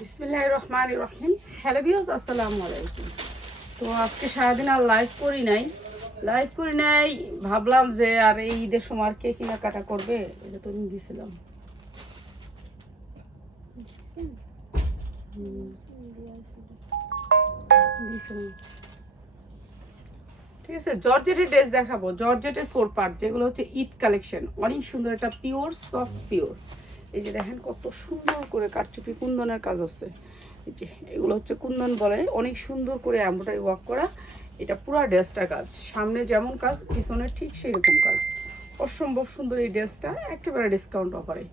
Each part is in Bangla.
বিসমিল্লাহির রহমানির রহিম। হ্যালো ভিউয়ার্স, আসসালামু আলাইকুম। তো আজকে সারাদিন আর লাইভ করি নাই ভাবলাম যে আর এই ঈদের সময় আর কে কেনাকাটা করবে, এটা তো আমি দিয়েছিলাম। দিয়েছিলাম। ঠিক আছে, জর্জেটের ড্রেস দেখাবো, জর্জেটের 4 পার্ট, যেগুলো হচ্ছে ঈদ কালেকশন। অনেক সুন্দর, একটা পিওর সফট পিওর। এই যে দেখেন কত সুন্দর করে কারচুপি কুন্দনের কাজ আছে। এই যে এগুলো হচ্ছে কুন্দন বলে, অনেক সুন্দর করে এমব্রয়ডারি ওয়ার্ক করা। এটা পুরো ড্রেসটা কাজ, সামনে যেমন কাজ পিছনে ঠিক সেই রকম কাজ। অসম্ভব সুন্দর এই ড্রেসটা, একেবারে ডিসকাউন্ট অফারে।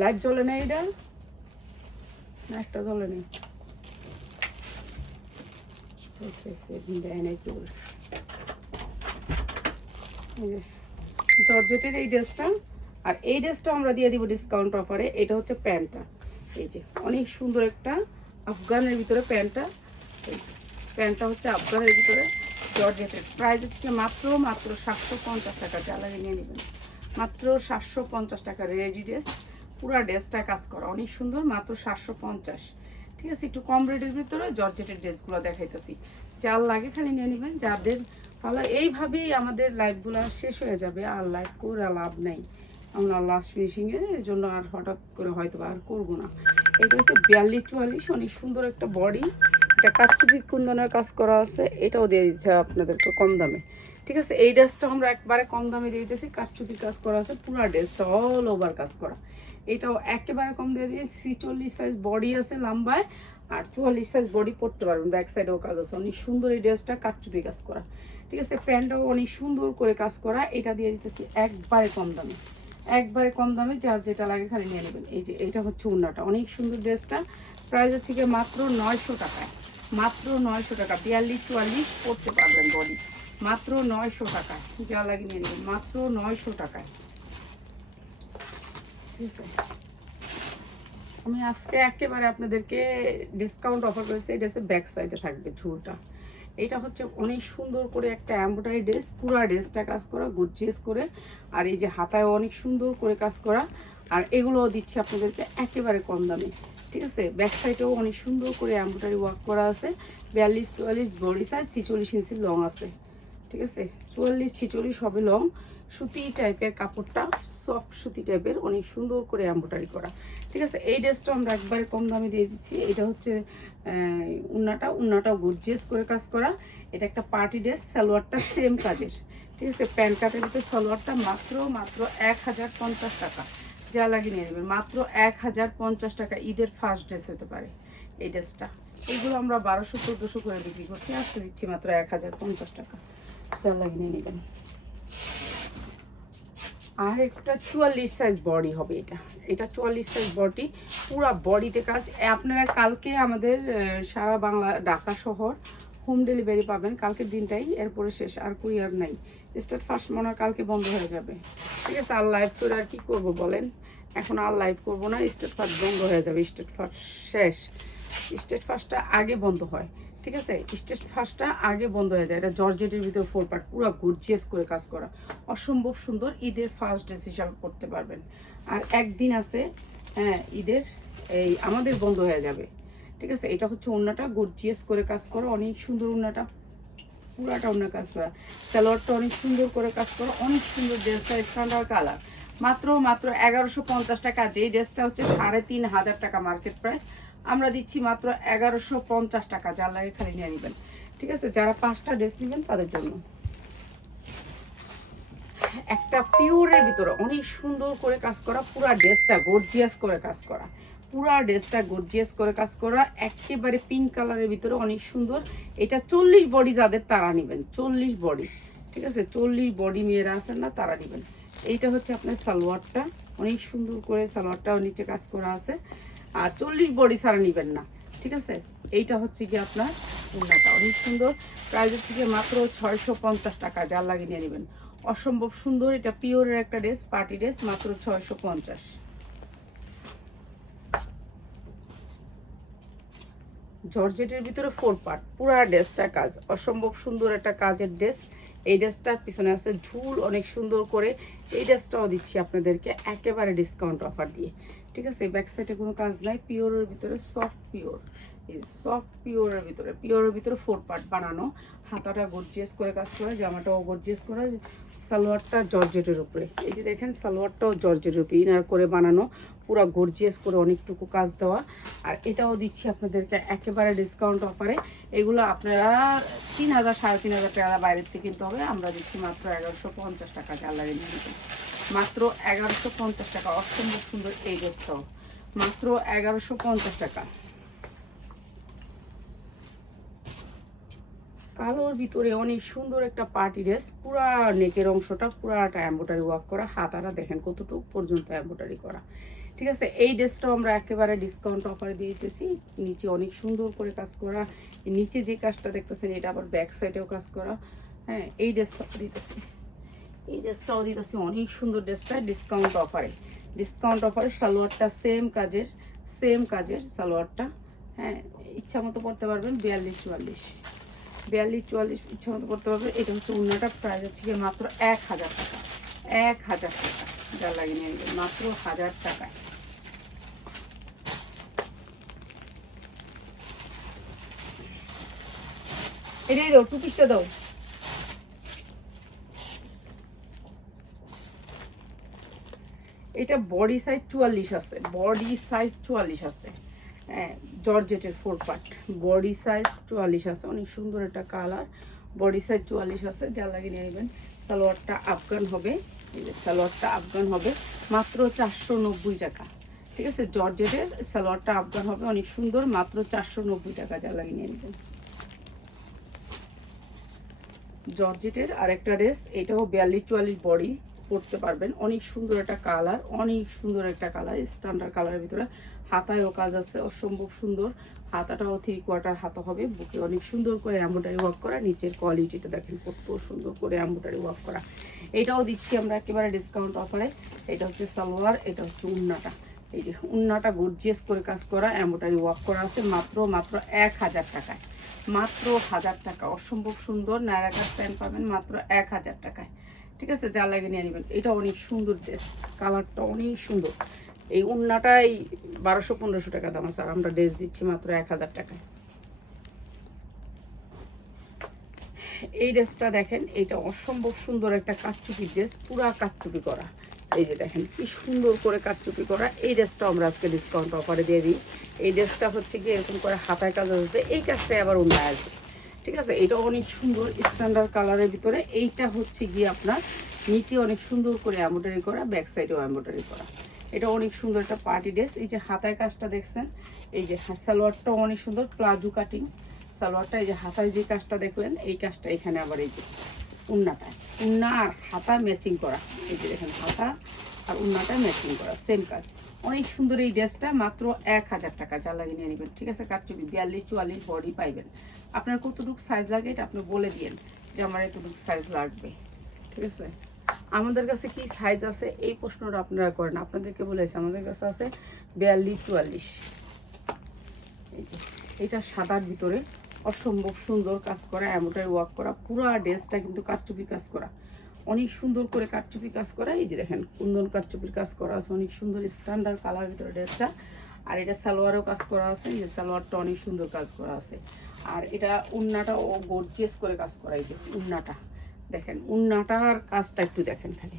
লাইট জ্বলে না এটা, না একটা জ্বলে নেই, দেয় নাকি বলে। জর্জেটের এই ড্রেসটা, আর এই ড্রেসটা আমরা দিয়ে দিব ডিসকাউন্ট অফারে। এটা হচ্ছে প্যান্টটা, এই যে অনেক সুন্দর একটা আফগানের ভিতরে প্যান্টটা। প্যান্টটা হচ্ছে আফগানের ভিতরে জর্জেটের। প্রাইস হচ্ছে মাত্র 750 টাকা। যা লাগে নিয়ে নেবেন, মাত্র 750 টাকা। রেডি ড্রেস, পুরো ড্রেসটা কাজ করা, অনেক সুন্দর, মাত্র 750। ঠিক আছে, একটু কম রেটের ভিতরে জর্জেটের ড্রেসগুলো দেখাইতেছি। যার লাগে খালি নিয়ে নেবেন। যাদের ভালো, এইভাবেই আমাদের লাইভগুলো শেষ হয়ে যাবে, আর লাইভ করে লাভ নেই। আমরা লাস্ট ফিনিশিংয়ের জন্য আর হঠাৎ করে হয়তো আর করবো না। এটা হচ্ছে 42-44, অনেক সুন্দর একটা বডি। এটা কারচুপি কুন্দনের কাজ করা আছে, এটাও দিয়ে দিচ্ছে আপনাদেরকে কম দামে। ঠিক আছে, এই ড্রেসটা আমরা একবারে কম দামে দিয়ে দিতেছি। কারচুপি কাজ করা আছে, পুরো ড্রেসটা অল ওভার কাজ করা। এটাও একেবারে কম দিয়ে দিয়ে। 46 সাইজ বডি আছে লম্বায়, আর 44 সাইজ বডি পরতে পারবেন। ব্যাক সাইডেও কাজ আছে, অনেক সুন্দর এই ড্রেসটা কারচুপি কাজ করা। ঠিক আছে, প্যান্টটাও অনেক সুন্দর করে কাজ করা। এটা দিয়ে দিতেছি একবারে কম দামে, একবারে কম দামে। যার যেটা লাগে খালি নিয়ে নেবেন। এই যে এটা হচ্ছে ওড়নাটা, অনেক সুন্দর ড্রেসটা। প্রাইস হচ্ছে গিয়ে মাত্র 900 টাকায়, মাত্র 900 টাকা। 42-44 পরতে পারবেন বডি, মাত্র 900 টাকায়। যা লাগে নিয়ে নেবেন, মাত্র 900 টাকায়। ঠিক আছে, আমি আজকে একেবারে আপনাদেরকে ডিসকাউন্ট অফার করেছি। এটা হচ্ছে ব্যাক সাইডে থাকবে ঝুলটা। এটা হচ্ছে অনেক সুন্দর করে একটা এমব্রয়ডারি ড্রেস, পুরো ড্রেসটা কাজ করা গর্জিয়াস করে। আর এই যে হাতায় অনেক সুন্দর করে কাজ করা। আর এগুলোও দিচ্ছি আপনাদেরকে একেবারে কম দামে। ঠিক আছে, ব্যাক সাইডেও অনেক সুন্দর করে এমব্রয়ডারি ওয়ার্ক করা আছে। 42-44 বডি সাইজ, 46 ইঞ্চি লং আছে। ঠিক আছে, 44-46 হবে লং। সুতি টাইপের কাপড়টা, সফট সুতি টাইপের, অনেক সুন্দর করে এমব্রয়ডারি করা। ঠিক আছে, এই ড্রেসটা আমরা একবারে কম দামে দিয়ে দিচ্ছি। এটা হচ্ছে উন্নাটাও গর্জিয়াস করে কাজ করা। এটা একটা পার্টি ড্রেস, সালোয়ারটা সেম কাজের। ঠিক আছে, প্যান্ট কাটের ভিতরে সালোয়ারটা মাত্র 1050 টাকা। যা লাগিয়ে নিয়ে নেবেন, মাত্র 1050 টাকা। ঈদের ফার্স্ট ড্রেস হতে পারে এই ড্রেসটা। এগুলো আমরা 1200-1400 করে বিক্রি করছি, আজকে দিচ্ছি মাত্র 1050 টাকা। যা লাগিয়ে নিয়ে নেবেন। আর একটা 44 সাইজ বডি হবে এটা। এটা 44 সাইজ বডি, পুরো বডিতে কাজ। আপনারা কালকে আমাদের সারা বাংলা ঢাকা শহর হোম ডেলিভারি পাবেন কালকের দিনটাই, এরপরে শেষ, আর কুরিয়ার নাই। স্টেট ফার্স্ট মনে হয় কালকে বন্ধ হয়ে যাবে। ঠিক আছে, আর লাইভ করে আর কি করবো বলেন, এখন আর লাইভ করবো না। স্টেট ফার্স্ট বন্ধ হয়ে যাবে, স্টেট ফার্স্ট শেষ। স্টেট ফার্স্টটা আগে বন্ধ হয়। ঠিক আছে, স্টেট ফার্স্টটা আগে বন্ধ হয়ে যায়। এটা জর্জেটের ভিতরে 4 পার্ট, পুরো গর্জিয়াস করে কাজ করা, অসম্ভব সুন্দর। ঈদের ফার্স্ট ড্রেস হিসাবে করতে পারবেন। আর একদিন আছে, হ্যাঁ, ঈদের এই আমাদের বন্ধ হয়ে যাবে। ঠিক আছে, এটা হচ্ছে ওড়নাটা গর্জিয়াস করে কাজ করা, অনেক সুন্দর ওড়নাটা, পুরাটা ওড়না কাজ করা। সালোয়ারটা অনেক সুন্দর করে কাজ করা, অনেক সুন্দর। ড্রেসটা স্ট্যান্ডার্ড কালার। মাত্র 1150 টাকা। যেই ড্রেসটা হচ্ছে 3500 টাকা মার্কেট প্রাইস, আমরা দিচ্ছি মাত্র 1150 টাকা। যার লাগে খালি নিয়ে নেবেন। ঠিক আছে, যারা 5টা ড্রেস নেবেন তাদের জন্য। একটা পিওরের ভিতরে অনেক সুন্দর করে কাজ করা, পুরা ড্রেসটা গর্জিয়াস করে কাজ করা, পুরা ড্রেসটা গর্জিয়াস করে কাজ করা, একেবারে পিঙ্ক কালারের ভিতরে অনেক সুন্দর। এটা 40 বডি যাদের, তারা নেবেন 40 বডি। ঠিক আছে, 40 বডি মেয়েরা আছেন না, তারা নেবেন। এইটা হচ্ছে আপনার সালোয়ারটা, অনেক সুন্দর করে সালোয়ারটাও নিচে কাজ করা আছে। আর 40 বডি ছাড়া নেবেন না। ঠিক আছে, এইটা হচ্ছে কি আপনার ওড়নাটা, অনেক সুন্দর। প্রাইস হচ্ছে কি মাত্র 650 টাকা। যার লাগিয়ে নিয়ে নেবেন, অসম্ভব সুন্দর। এটা পিওরের একটা ড্রেস, পার্টি ড্রেস, মাত্র 650। জর্জেটের ভিতরে 4 পার্ট, পুরা ড্রেসটা কাজ, অসম্ভব সুন্দর একটা কাজের ড্রেস। এই ড্রেসটার পিছনে আছে ঝুল অনেক সুন্দর করে। এই ড্রেসটাও দিচ্ছি আপনাদেরকে একেবারে ডিসকাউন্ট অফার দিয়ে। ঠিক আছে, ব্যাক সাইডে কোনো কাজ নাই, পিওরের ভিতরে সফট পিওর, এই সফট পিওরের ভিতরে 4 পার্ট বানানো, হাতাটা গর্জিয়াস করে কাজ করে, জামাটাও গর্জিয়াস করে, সালোয়ারটা জর্জেটের উপরে, এই যে দেখেন সালোয়ারটাও জর্জেটের উপরে ইনার করে বানানো, পুরো গর্জিয়াস করে অনেকটুকু কাজ দেওয়া। আর এটাও দিচ্ছি আপনাদেরকে একেবারে ডিসকাউন্ট অফারে। এগুলো আপনারা 3000 3500 টাকা বাইরের থেকে কিনতে হবে, আমরা দিচ্ছি মাত্র 1150 টাকা। জ্বালারি নিয়ে নিতে মাত্র 1150 টাকা। অসম্ভব সুন্দর এই ড্রেসটাও মাত্র 1150 টাকা। কালোর ভিতরে অনেক সুন্দর একটা পার্টি ড্রেস, পুরা নেকের অংশটা পুরাটা এমব্রয়ডারি ওয়ার্ক করা, হাতাটা দেখেন কতটুকু পর্যন্ত এমব্রয়ডারি করা। ঠিক আছে, এই ড্রেসটাও আমরা একেবারে ডিসকাউন্ট অফারে দিয়ে দিতেছি। নিচে অনেক সুন্দর করে কাজ করা, নিচে যে কাজটা দেখতেছেন এটা আবার ব্যাক সাইডেও কাজ করা। হ্যাঁ, এই ড্রেসটাও দিতেছি অনেক সুন্দর ড্রেসটা ডিসকাউন্ট অফারে। সালোয়ারটা সেম কাজের সালোয়ারটা। হ্যাঁ, ইচ্ছা মতো পড়তে পারবেন, 42 44 ইচ্ছা মতো করতে পারবে। এটা হচ্ছে উন্নাটা, প্রাইস হচ্ছে গিয়ে মাত্র 1000 টাকা। 1000 টাকা যা লাগিয়ে নিয়ে নেবেন মাত্র 1000 টাকায়। এটাই দাও, টু পিসটা দাও। এটা বডি সাইজ 44 আছে, হ্যাঁ, জর্জেটের 4 পার্ট, বডি সাইজ 44 আছে, অনেক সুন্দর একটা কালার, বডি সাইজ 44 আছে, যা লাগিয়ে নিয়ে নেবেন। সালোয়ারটা আফগান হবে, মাত্র 490 টাকা। ঠিক আছে, জর্জেটের সালোয়ারটা আফগান হবে, অনেক সুন্দর, মাত্র 490 টাকা, যা লাগিয়ে নিয়ে নেবেন। জর্জেটের আরেকটা ড্রেস, এটাও 42 44 বডি পরতে পারবেন, অনেক সুন্দর একটা কালার, স্ট্যান্ডার্ড কালারের ভিতরে। হাতায়ও কাজ আছে অসম্ভব সুন্দর, হাতাটাও 3/4 হাতা হবে, বুকে অনেক সুন্দর করে এমব্রয়ডারি ওয়ার্ক করা, নিচের কোয়ালিটিটা দেখেন কত সুন্দর করে এমব্রয়ডারি ওয়ার্ক করা। এটাও দিচ্ছি আমরা একেবারে ডিসকাউন্ট অফারে। এটা হচ্ছে সালোয়ার, এটা হচ্ছে উন্নাটা, এই যে উন্নাটা গর্জিয়াস করে কাজ করা, এমব্রয়ডারি ওয়ার্ক করা আছে, মাত্র 1000 টাকায়, মাত্র 1000 টাকা। অসম্ভব সুন্দর নায়রাকার প্যান্ট পাবেন মাত্র 1000 টাকায়। ঠিক আছে, যা লাগে নিয়ে নেবেন। এটা অনেক সুন্দর ড্রেস, কালারটা অনেক সুন্দর। এই উন্নাটাই 1200-1500 টাকা দাম আছে, আর আমরা ড্রেস দিচ্ছি মাত্র 1000 টাকায়। এই ড্রেসটা দেখেন, এটা অসম্ভব সুন্দর একটা কাটচুপি ড্রেস, পুরা কাটচুপি করা, এই যে দেখেন কি সুন্দর করে কাটচুপি করা। এই ড্রেসটা আমরা আজকে ডিসকাউন্ট অফারে দিয়ে দিই। এই ড্রেসটা হচ্ছে কি এরকম করে হাতায় কাজ আসবে, এই কাজটাই আবার উন্নায় আসবে। ঠিক আছে, এটা অনেক সুন্দর স্ট্যান্ডার্ড কালারের ভিতরে। এইটা হচ্ছে গিয়ে আপনার নিচে অনেক সুন্দর করে এমব্রয়ডারি করা, ব্যাক সাইডেও এমব্রয়ডারি করা। এটা অনেক সুন্দর একটা পার্টি ড্রেস। এই যে হাতায় কাজটা দেখছেন, এই যে সালোয়ারটাও অনেক সুন্দর, প্লাজো কাটিং সালোয়ারটা। এই যে হাতায় যে কাজটা দেখলেন, এই কাজটা এখানে আবার এই যে উন্নাটায়, উন্না আর হাতা ম্যাচিং করা, এই যে দেখেন হাতা আর উন্নাটা ম্যাচিং করা, সেম কাজ, অনেক সুন্দর। এই ড্রেসটা মাত্র 1000 টাকা, যা লাগিয়ে নিয়ে নেবেন। ঠিক আছে, কাটচুপি 42 44 বডি পাইবেন। আপনার কতটুকু সাইজ লাগে এটা আপনি বলে দিন যে আমার এতটুকু সাইজ লাগবে। ঠিক আছে, আমাদের কাছে কি সাইজ আছে এই প্রশ্নটা আপনারা করেন, আপনাদেরকে বলেছে আমাদের কাছে আছে 42 44। এই যে এটা সাদার ভিতরে অসম্ভব সুন্দর কাজ করা, এমব্রয়ডারি ওয়ার্ক করা, পুরো ড্রেসটা কিন্তু কারচুপি কাজ করা, অনেক সুন্দর করে কারচুপি কাজ করা। এই যে দেখেন কুন্দন কারচুপির কাজ করা আছে, অনেক সুন্দর স্ট্যান্ডার্ড কালার ভিতরে ড্রেসটা। আর এটা সালোয়ারও কাজ করা আছে, এই যে সালোয়ারটা অনেক সুন্দর কাজ করা আছে। আর এটা উন্নাটা ও গর্জিয়াস করে কাজ করা, এই যে উন্নাটা দেখেন, উন্নাটার কাজটা একটু দেখেন খালি,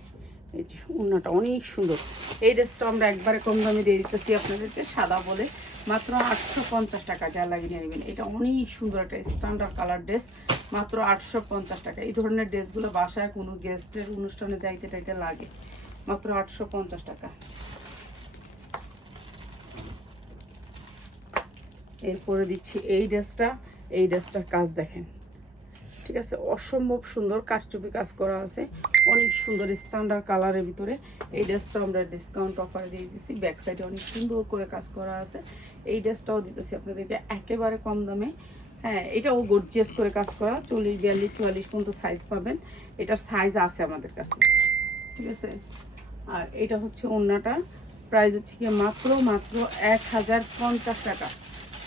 এই যে উন্নাটা অনেক সুন্দর। এই ড্রেসটা আমরা একবারে কম দামে দিয়ে দিতেছি আপনাদেরকে, সাদা বলে মাত্র 850 টাকা, যা লাগিয়ে নেবেন। এটা অনেক সুন্দর একটা স্ট্যান্ডার্ড কালার ড্রেস, মাত্র 850 টাকা। এই ধরনের ড্রেসগুলো বাসায় কোনো গেস্টের অনুষ্ঠানে যাইতে টাইতে লাগে, মাত্র 850 টাকা। এরপরে দিচ্ছি এই ড্রেসটার কাজ দেখেন, ঠিক আছে, অসম্ভব সুন্দর কারচুপি কাজ করা আছে, অনেক সুন্দর স্ট্যান্ডার্ড কালারের ভিতরে। এই ড্রেসটা আমরা ডিসকাউন্ট অফারে দিয়ে দিচ্ছি, ব্যাক সাইডে অনেক সুন্দর করে কাজ করা আছে। এই ড্রেসটাও দিতেছি আপনাদেরকে একেবারে কম দামে। হ্যাঁ, এটাও গর্জিয়াস করে কাজ করা, 40 42 44 পর্যন্ত সাইজ পাবেন, এটার সাইজ আছে আমাদের কাছে। ঠিক আছে, আর এটা হচ্ছে ওড়নাটা, প্রাইস হচ্ছে কি মাত্র 1050 টাকা,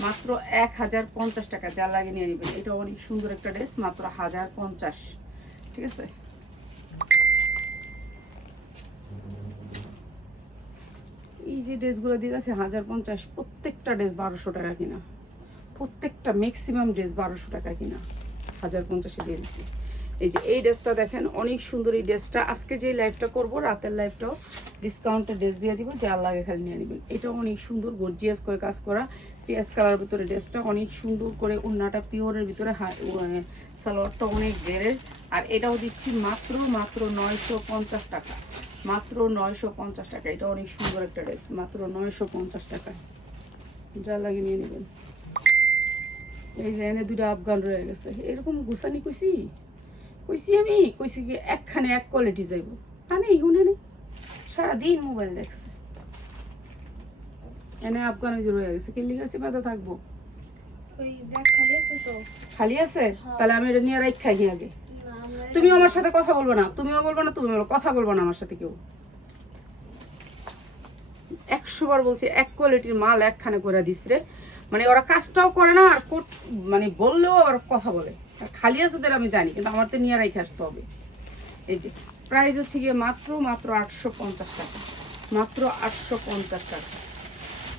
মাত্র 1050 টাকা, যা লাগে নিয়ে নেবেন। এটা অনেক সুন্দর একটা ড্রেস, মাত্র 1050। ঠিক আছে, এই যে ড্রেসগুলো দিয়ে আছে 1050, প্রত্যেকটা ড্রেস 1200 টাকা কিনা, প্রত্যেকটা ম্যাক্সিমাম ড্রেস 1200 টাকা কিনা, 1050-এ দিয়ে দিচ্ছি। এই যে এই ড্রেসটা দেখেন অনেক সুন্দর। এই ড্রেসটা আজকে যে লাইভটা করব, রাতের লাইভটাও ডিসকাউন্টে ড্রেস দিয়ে দিব, যা লাগে খালি নিয়ে নেবেন। এটা অনেক সুন্দর গর্জিয়াস করে কাজ করা পেঁয়াজ কালার ভিতরে ড্রেসটা অনেক সুন্দর করে, ওড়নাটা পিওরের ভিতরে, সালোয়ারটা অনেক বেড়ের। আর এটাও দিচ্ছি মাত্র 950 টাকা, মাত্র 950 টাকা। এটা অনেক সুন্দর একটা ড্রেস, মাত্র 950 টাকায়, যা লাগে নিয়ে নেবেন। এই যে এনে দুটো আফগান রয়ে গেছে, এরকম গুছানি কইছি আমি কইছি কি একখানে এক কোয়ালিটি যাইব, আনে ইহুনে নেই, সারাদিন মোবাইল দেখছে। এনে আফগান ওই যে রয়ে গেছে, কিনলি গেছে বাধা থাকবো, ওই ব্যাগ খালি আছে তো। খালি আছে? তাহলে আমি এটা নিয়ে রাখ খাই আগে। তুমিও আমার সাথে কথা বলবো না, তুমিও বলবো না, তুমি কথা বলবো না আমার সাথে কেউ। 100 বার বলছি, এক কোয়ালিটির মাল একখানে করে দিস রে। মানে ওরা কাজটাও করে না, আর মানে বললেও আবার কথা বলে। খালি আছে তোর আমি জানি, কিন্তু আমার তো নিয়ে রেখে আসতে হবে। এই যে প্রাইস হচ্ছে গিয়ে মাত্র 850 টাকা, মাত্র 850 টাকা।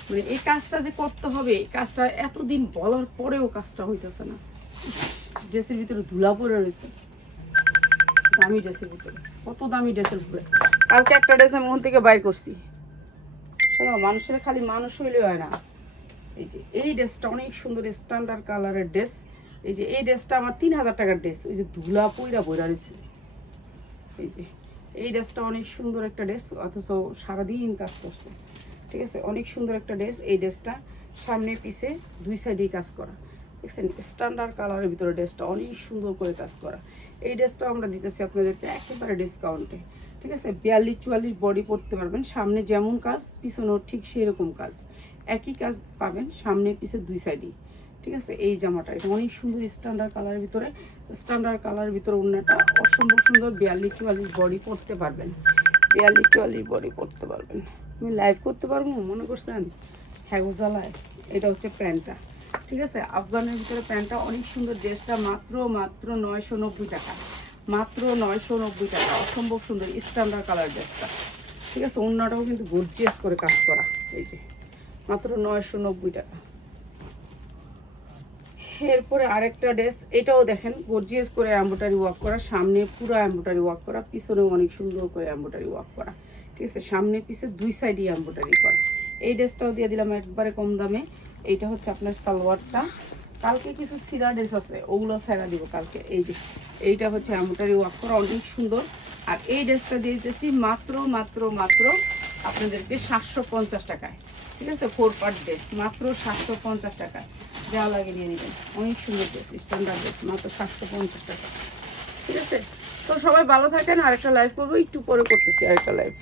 মানে এই কাজটা যে করতে হবে, এই কাজটা এতদিন বলার পরেও কাজটা হইতেছে না। ড্রেসের ভিতরে ধুলা পড়ে রয়েছে, দামি ড্রেসের ভিতরে, কত দামি ড্রেসের উপরে। কালকে একটা ড্রেস আমি ওখান থেকে বাইর করছি। শোনো, মানুষের খালি মানুষ হইলে হয় না। এই যে এই ড্রেসটা অনেক সুন্দর, স্ট্যান্ডার্ড কালারের ড্রেস। এই যে এই ড্রেসটা আমার 3000 টাকার ড্রেস, ওই যে ধুলা পইরা বইরা রয়েছে। এই যে এই ড্রেসটা অনেক সুন্দর একটা ড্রেস, অথচ সারাদিন কাজ করছে। ঠিক আছে, অনেক সুন্দর একটা ড্রেস। এই ড্রেসটা সামনে পিছে দুই সাইডেই কাজ করা, দেখছেন? স্ট্যান্ডার্ড কালারের ভিতরে ড্রেসটা অনেক সুন্দর করে কাজ করা। এই ড্রেসটা আমরা দিতেছি আপনাদেরকে একেবারে ডিসকাউন্টে। ঠিক আছে, 42-44 বডি পরতে পারবেন, সামনে যেমন কাজ পিছনেও ঠিক সেরকম কাজ, একই কাজ পাবেন সামনে পিছে দুই সাইডেই। ঠিক আছে, এই জামাটা এটা অনেক সুন্দর স্ট্যান্ডার্ড কালারের ভিতরে, স্ট্যান্ডার্ড কালারের ভিতরে ওড়নাটা অসম্ভব সুন্দর। 42-44 বডি পরতে পারবেন, 42-44 বডি পরতে পারবেন। আমি লাইভ করতে পারবো মনে করছেন? হ্যাঁ জ্বালায়। এটা হচ্ছে প্যান্টটা। ঠিক আছে, আফগানের ভিতরে প্যান্টটা অনেক সুন্দর। ড্রেসটা মাত্র 990 টাকা, মাত্র 990 টাকা। অসম্ভব সুন্দর স্ট্যান্ডার্ড কালার ড্রেসটা। ঠিক আছে, ওড়নাটাও কিন্তু গর্জিয়াস করে কাজ করা। এই যে মাত্র 990 টাকা। এরপরে আরেকটা ড্রেস, এটাও দেখেন গর্জিয়াস করে এমব্রয়ডারি ওয়ার্ক করা, সামনে পুরো এমব্রয়ডারি ওয়ার্ক করা, পিছনেও অনেক সুন্দর করে এমব্রয়ডারি ওয়ার্ক করা। ঠিক আছে, সামনে পিছে দুই সাইডই এমব্রয়ডারি করা। এই ড্রেসটাও দিয়ে দিলাম একবারে কম দামে। এইটা হচ্ছে আপনার সালোয়ারটা। কালকে কিছু সিরা ড্রেস আছে, ওগুলো ছাড়া দিব কালকে। এই যে এইটা হচ্ছে এমব্রয়ডারি ওয়ার্ক করা, অনেক সুন্দর। আর এই ড্রেসটা দিয়ে দিতেছি মাত্র আপনাদেরকে 750 টাকায়। ঠিক আছে, 4 পার্ট ড্রেস, মাত্র 750 টাকায়, যা লাগে নিয়ে নেবেন। অনেক সুন্দর ড্রেস, স্ট্যান্ডার্ড ড্রেস, মাত্র 750 টাকা। ঠিক আছে, তো সবাই ভালো থাকেন। আরেকটা লাইভ করবো, একটু পরে করতেছি আরেকটা লাইভ।